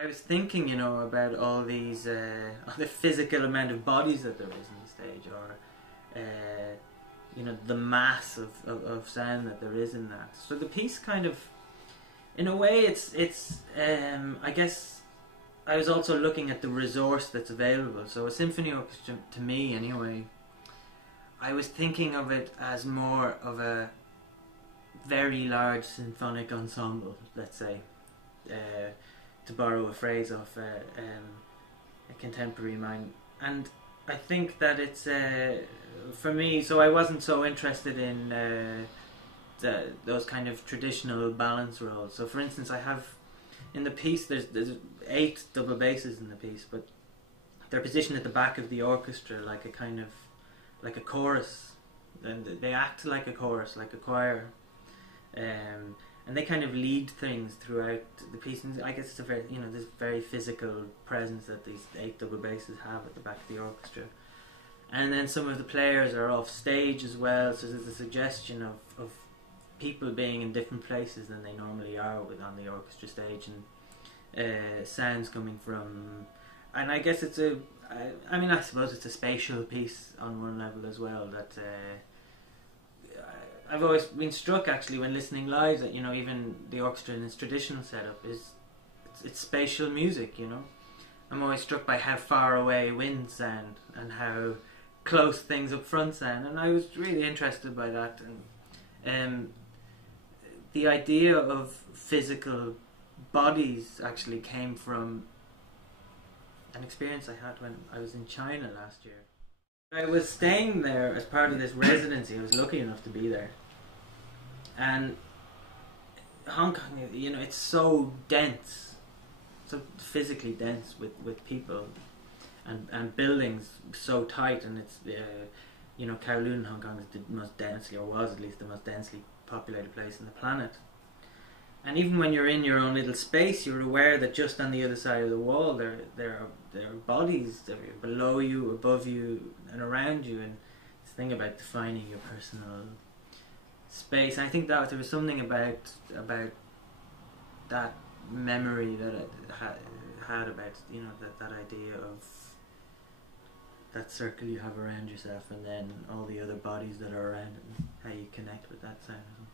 I was thinking, you know, about all these, all the physical amount of bodies that there is on the stage, or, you know, the mass of sound that there is in that. So the piece kind of, in a way, I guess, I was also looking at the resource that's available. So a symphony orchestra, to me anyway, I was thinking of it as more of a very large symphonic ensemble, let's say. To borrow a phrase off a contemporary mine, and I think that it's for me. So I wasn't so interested in those kind of traditional balance roles. So, for instance, I have in the piece there's 8 double basses in the piece, but they're positioned at the back of the orchestra like a kind of like a chorus, and they act like a chorus, like a choir. And they kind of lead things throughout the piece, and I guess it's a very, you know, this very physical presence that these 8 double basses have at the back of the orchestra. And then some of the players are off stage as well, so there's a suggestion of people being in different places than they normally are on the orchestra stage, and sounds coming from, and I guess it's I mean, I suppose it's a spatial piece on one level as well, that I've always been struck actually when listening live that, you know, even the orchestra in its traditional setup it's spatial music, you know. I'm always struck by how far away winds sound and how close things up front sound, and I was really interested by that, and the idea of physical bodies actually came from an experience I had when I was in China last year. I was staying there as part of this residency. I was lucky enough to be there, and Hong Kong, you know, it's so dense, so physically dense with people and buildings so tight, and it's you know, Kowloon, Hong Kong, is the most densely, or was at least the most densely populated place on the planet. And even when you're in your own little space, you're aware that just on the other side of the wall there are bodies that are below you, above you, and around you, and this thing about defining your personal space. And I think that there was something about that memory that I had about, you know, that idea of that circle you have around yourself, and then all the other bodies that are around it, and how you connect with that sound.